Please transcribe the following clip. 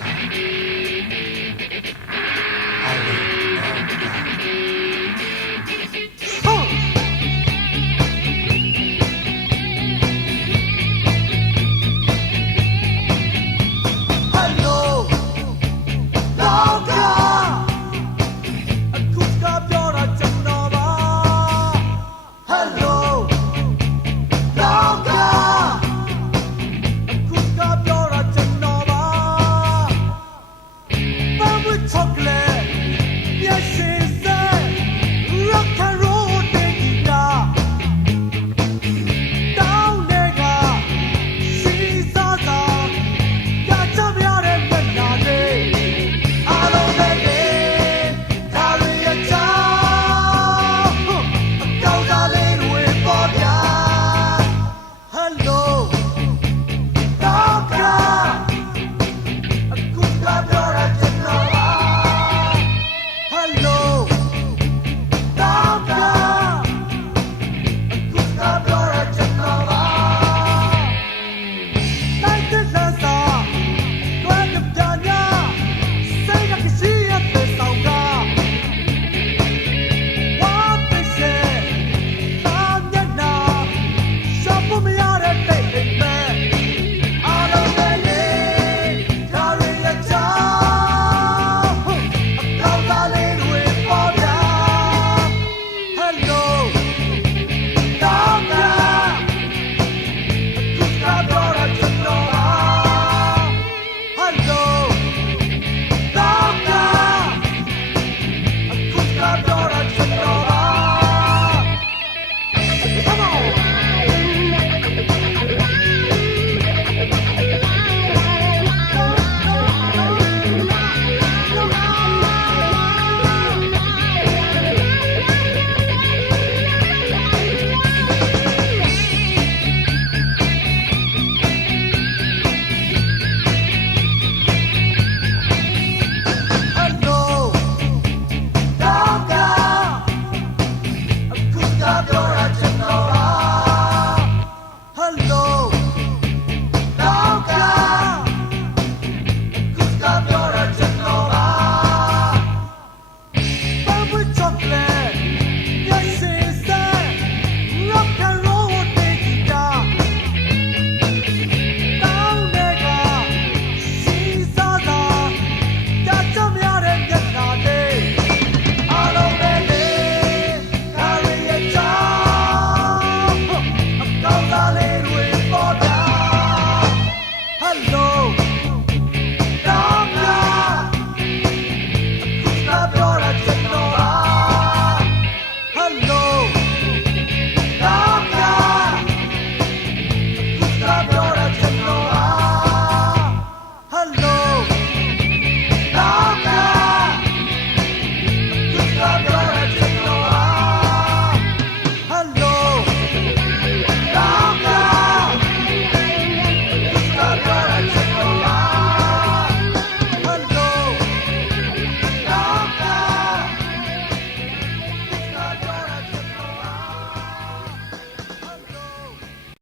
Thank you.